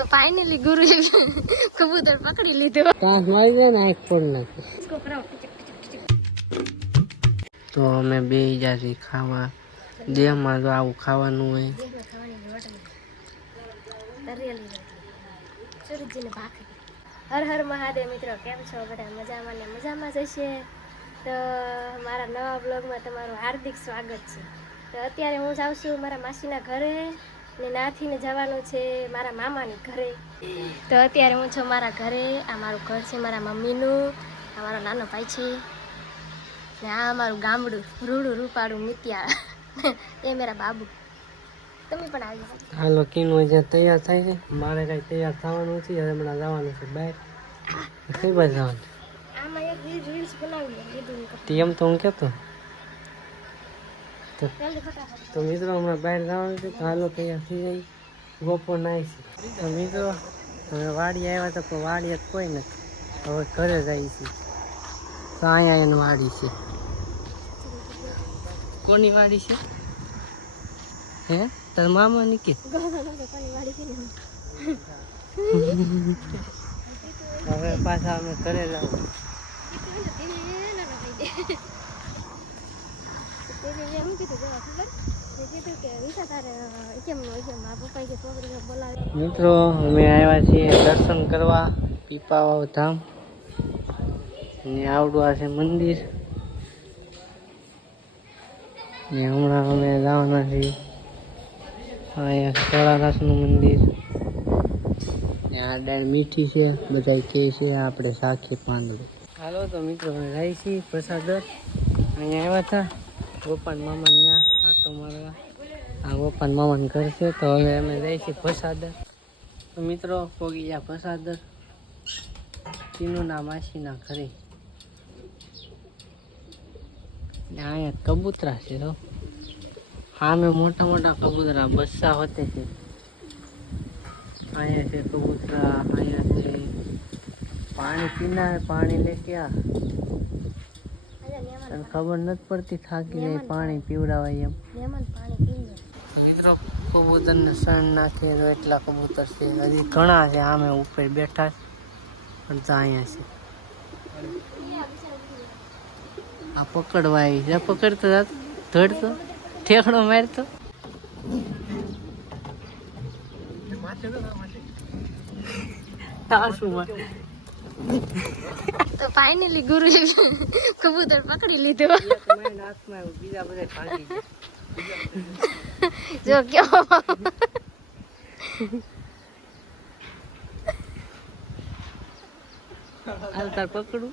તો ફાઇનલી ગુરુ કબૂતર પકડી લીધો. કાંસ મારી દે ને આંખ ફોડ નાખે. તો અમે બે જાતી ખાવા દેહમાં તો આવું ખાવાનું હોય. હર હર મહાદેવ મિત્રો, કેમ છો બધા? મજામાં ને મજામાં જશે. તો મારા નવા બ્લોગમાં તમારું હાર્દિક સ્વાગત છે. તો અત્યારે હું જાઉં છું મારા માસીના ઘરે ને નાથીને જવાનું છે મારા મામાની ઘરે. તો અત્યારે હું છું મારા ઘરે. આ મારું ઘર છે મારા મમ્મીનું, આ મારો નાનો ભાઈ છે ને આ અમારું ગામડું રૂડું રૂપાળું મિત્યા એ મેરા બાબુ. તમે પણ આવી જાઓ. હાલો કિનો જ્યાં તૈયાર થાય છે. મારે કઈ તૈયાર થવાનું છે, હવે હમણાં જવાનું છે બહાર. કઈ બાજુ જવાનું? આમાં એક રીલ્સ બનાવી લીધું એમ તો હું કહેતો તો મિત્રો હમણાં બહાર જવાનું છે. તો હાલો તૈયાર થઈ જાય. બપોર નાય છે. તો મિત્રો હવે વાડી આવ્યા તો પણ વાડી કોઈ નથી. હવે ઘરે જાય છે. તો અહીંયા એની વાડી છે. કોની વાડી છે? હે તાર મામા ની કે? હવે પાછા અમે ઘરે જાવ. મિત્રો અમે આવ્યા છીએ દર્શન કરવા પીપાવાવ ધામ ને આવડું આ છે મંદિર ને હમણાં અમે જવાના છીએ અહીંયા સોળાદાસનું મંદિર ને આ ડાળ મીઠી છે, બધા કહે છે આપણે સાખી પાંદડું. હાલો તો મિત્રો અમે જાય છીએ પ્રસાદર. અહીંયા આવ્યા હતા ગોપાલ મામા ત્યાં આટો મારવા. આ ગોપાલ મામાનું ઘર છે. તો હવે અમે જઈએ છીએ પ્રસાદર. તો મિત્રો પોગી ગયા પ્રસાદર ટીનુના માસીના ઘરે. ને અહીંયા કબૂતરા છે. તો સામે મોટા મોટા કબૂતરા બસ્સા હોતે છે. અહીંયા છે કબૂતરા, અહીંયા છે પાણી પીના પાણી લે ક્યાં તને ખબર નથી પડતી, થાકી જાય પાણી પીવડાવાય એમ. મિત્રો કબૂતરને સણ નાખે તો એટલા કબૂતર છે. હજી ઘણા છે આમે ઉપર બેઠા પણ અહીંયા છે. આ પકડવા આવી છે. પકડતો ધડતો ઠેકડો મારતો. તો ફાઇનલી ગુરુ કબૂતર પકડી લીધો. બીજા બધા ભાગી જો કેવો હાલ તાર પકડું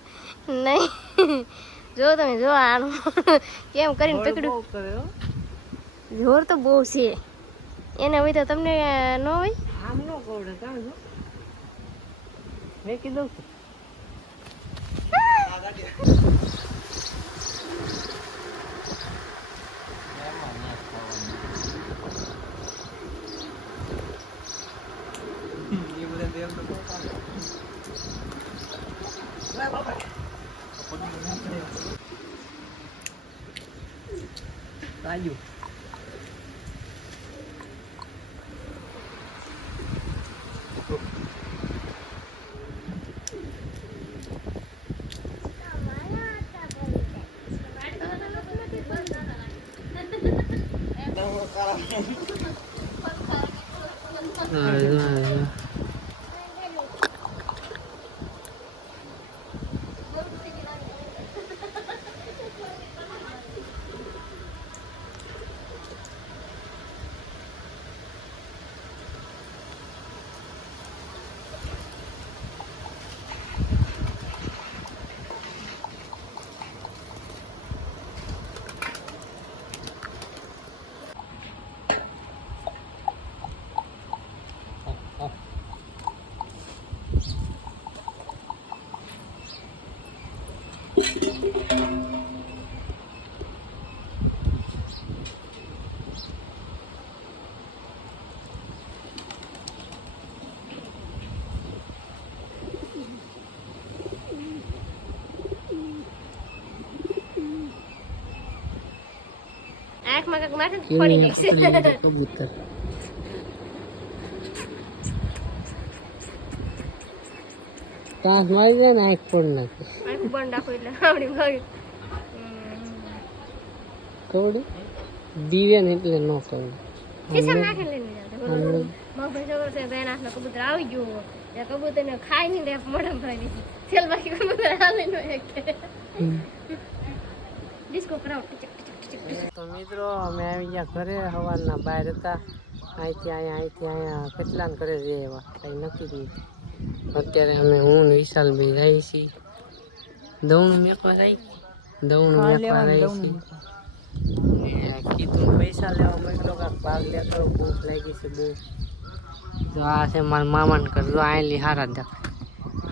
નહીં. જો તમે જો આનું કેમ કરીને પકડ્યું. જોર તો બહુ છે એને. હોય તો તમને ન હોય આમ ન કવડે. કાં જો મેં કીધું તાજુ આંખમાં કાંક માથે પડી ગઈ છે. કબૂતર કાંસ મારી દે ને આંખ ફોડ નાખે. આખું બંધ રાખો એટલે આવડી ભાવી કવડી દીવે ને એટલે ન કવડી. ખિસ્સામાં નાખીને લઈને જાવ મગભાઈ સવાર છે બેન હાથમાં કબૂતર આવી ગયું એ કબૂતરને ખાઈ નહીં દે મોઢામાં ભરી છેલ બાકી કબૂતર હાલે નો એક ડિસ્કો કરાવ ટિચક ટિચક ટિચક. તો મિત્રો અમે આવી ગયા ઘરે. સવારના બહાર હતા, અહીંથી અહીંયા કેટલાને ઘરે જઈએ એવા કંઈ નક્કી જ નથી. અત્યારે અમે હું ને વિશાલભાઈ રહીએ છીએ દવણું મેકવા રહી છીએ. કીધું પૈસા લેવા મોકલો કાંક ભાગ લેતો ભૂખ લાગી છે બહુ. તો આ છે મારા મામાને ઘર. જો આયલી હારા દેખાય.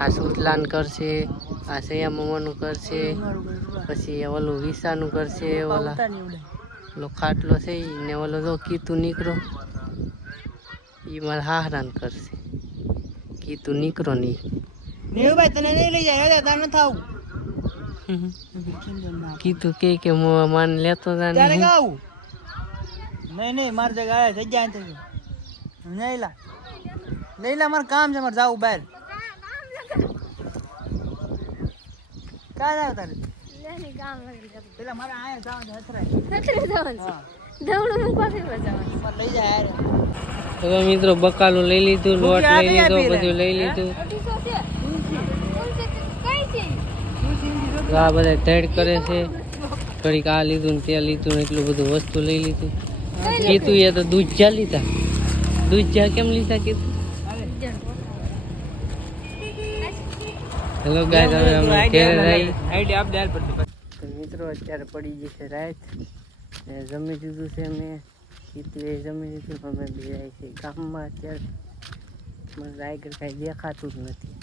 આ સુતલાન કરશે, આ સૈયા મામાનું કરશે, પછી ઓલું વિસાનું કરશે, ઓલો ખાટલો છે ને ઓલો જો કીતું નીકળો એ મારા હારાન કરશે. કીતું નીકળો નહીં ભાઈ તને નહીં લઈ જાય તારે થાવ. કીધું કે માન લેતો તા નહીં મારે જગ્યા જગ્યા લઈ લા મારે કામ છે મારે જાવું બહાર. ક્યાં જાવ તારે? પેલા મારે આયા જવાનું લઈ જાય. હવે મિત્રો બકાલું લઈ લીધું, લોટ લઈ લીધો, બધું લઈ લીધું. આ બધા ધડ કરે છે. ઘડીક આ લીધું ને ત્યાં લીધું ને એટલું બધું વસ્તુ લઈ લીધું. કીધું એ તો દૂધ જા લીધા. દૂધ જા કેમ લીધા કીધું? હેલો ગાઈસ, હવે અમે ઘરે રહી. તો મિત્રો અત્યારે પડી જશે રાત ને જમી દીધું છે. મેં કીધું એ જમી દીધું. અમે બે જાય છે ગામમાં. અત્યારે મને રાયગર કાંઈ દેખાતું જ નથી.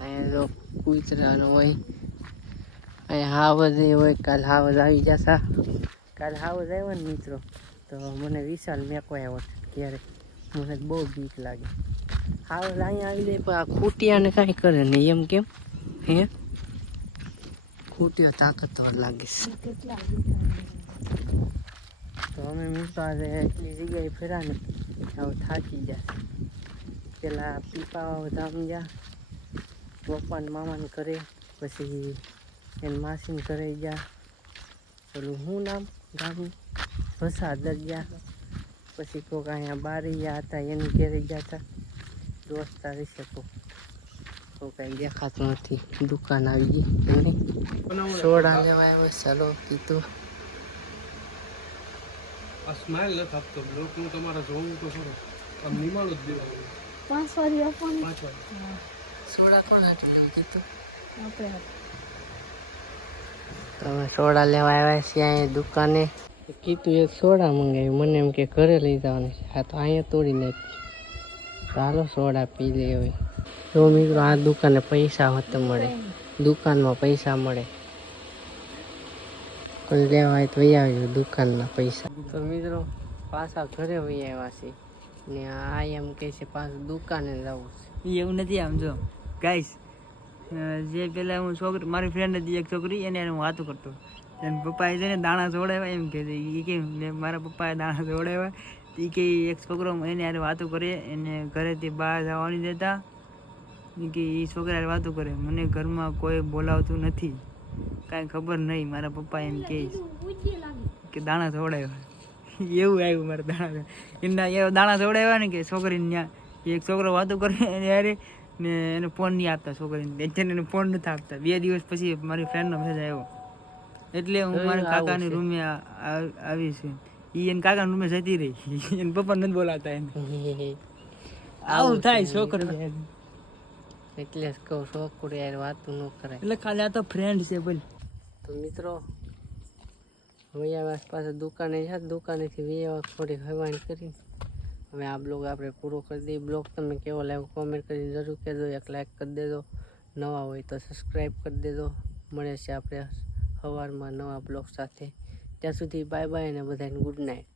અહીંયા જો કૂતરાનો હોય, અહીંયા હાવજ હોય. કાલ હાવજ આવી જશે. કાલ હાવજ આવ્યો ને મિત્રો તો મને વિશાલ મેકો આવ્યો ત્યારે મને બહુ બીક લાગે. હાવજ અહીંયા આવી જાય પણ આ ખૂટિયાને કાંઈ કરે નહીં એમ કેમ? હે ખૂટિયા તાકાતવાર લાગે છે. તો અમે મિત્રો આજે એટલી જગ્યાએ ફર્યા ને હવે થાકી ગયા. પેલા પીપા ધામ ગયા, પપ્પાને મામાને ઘરે, પછી એને માસીને ઘરે ગયા. પેલું શું નામ ગામનું? ભસાદર ગયા. પછી કોઈક અહીંયા બારી ગયા હતા એની ઘરે ગયા હતા. દોસ્તા રહેશે તો કાંઈ દેખાતું નથી. દુકાન આવી ગઈ સોડા લેવા આવ્યો. ચાલો કીધું આ સ્માઈલ નથી આપતો બ્લોકનું તમારે જોવું તો ખરું. આમ નિમાણું જ દેવાનું. 5 વાળી આપવાની. 5 વાગે સોડા કોણ આટલું લેવું કીધું? તમે સોડા લેવા આવ્યા છીએ અહીંયા દુકાને. કીધું એક સોડા મંગાવ્યું. મને એમ કે ઘરે લઈ જવાનું છે. આ તો અહીંયા તોડી નાખી. ચાલો સોડા પી લે. હવે તો મિત્રો આ દુકાને પૈસા હોતે મળે. દુકાનમાં પૈસા મળે. કોઈ લેવા હોય તો વહી આવજો દુકાનના પૈસા. તો મિત્રો પાછા ઘરે વહી આવ્યા છે ને આ એમ કહે છે પાછું દુકાને જવું છે. એવું નથી. આમ જો ગાઈસ, જે પેલા હું છોકરી, મારી ફ્રેન્ડ હતી એક છોકરી, એને હું વાતો કરતો. એને પપ્પાએ છે ને દાણા જોડાવ્યા એમ કહે છે. એ કે મારા પપ્પાએ દાણા જોડાવ્યા. એ કે એક છોકરો એને યાર વાતો કરે, એને ઘરેથી બહાર જવાની દેતા. એ કે એ છોકરા યાર વાતો કરે. મને ઘરમાં કોઈ બોલાવતું નથી, કાંઈ ખબર નહીં. મારા પપ્પા એમ કહે કે દાણા જોડાવ્યા. એવું આવ્યું મારે દાણા. એના એવા દાણા જોડાવ્યા ને કે છોકરીને ત્યાં એક છોકરો વાતો કરે એને યારે ને એને ફોન નહીં આપતા છોકરીને. એને ફોન નથી આપતા. 2 દિવસ પછી મારી ફ્રેન્ડનો મેસેજ આવ્યો. એટલે હું મારા કાકાની રૂમે આવી છું. એ એને કાકાના રૂમે જતી રહી. એને પપ્પા નથી બોલાવતા. એને આવું થાય છોકરી. એટલે જ કહું છોકરી યાર વાતું ન કરાય. એટલે ખાલી આ તો ફ્રેન્ડ છે બોલ. તો મિત્રો વૈયા પાસે દુકાને છે. દુકાનેથી વૈયા થોડી હવાણી કરીને હવે આ બ્લોગ આપણે પૂરો કરી દઈએ. બ્લોગ તમે કેવો લાગ્યો કોમેન્ટ કરીને જરૂર કહેજો. એક લાઈક કરી દેજો. નવા હોય તો સબસ્ક્રાઈબ કરી દેજો. મળે છે આપણે સવારમાં નવા બ્લોગ સાથે. ત્યાં સુધી બાય બાય અને બધાને ગુડ નાઇટ.